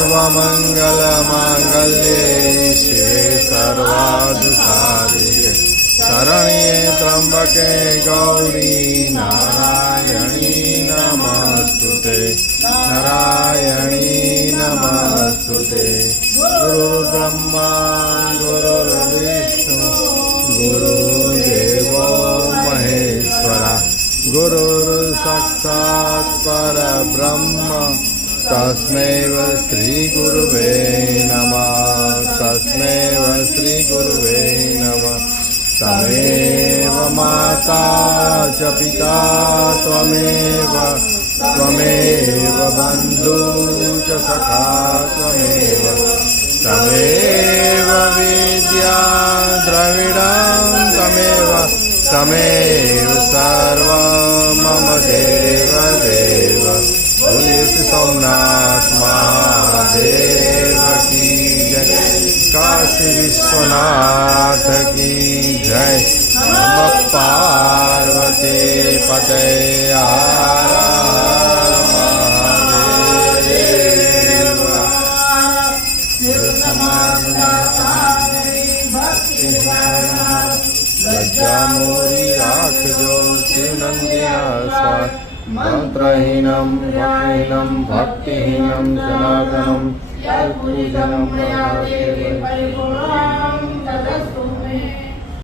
सर्वमङ्गलमाङ्गल्ये शिवे सर्वार्थसाधिके शरण्ये त्र्यम्बके गौरी नारायणी नमस्तुते नारायणी नमस्तुते। गुरुर्ब्रह्मा गुरुर्विष्णु गुरुर्देवो महेश्वरा गुरुर्साक्षात् परब्रह्म तस्मै श्रीगुरुवे नमः तस्मै श्रीगुरुवे नमः। तमेव माता च पिता त्वमेव त्वमेव बन्धु च सखा त्वमेव तमेव विद्या द्रविडं तमेव तमेव सर्वं मम देव देव। बोलिए सोमनाथ महादेव की जय काशी विश्वनाथ की जय। नमः पार्वती पते हर हर महादेव। लज्जा मोरी राखजो शिवनंदिया स्वाद मंत्रहीनं भक्तिहीनं भक्तिहीनं जनार्दनं पूजनं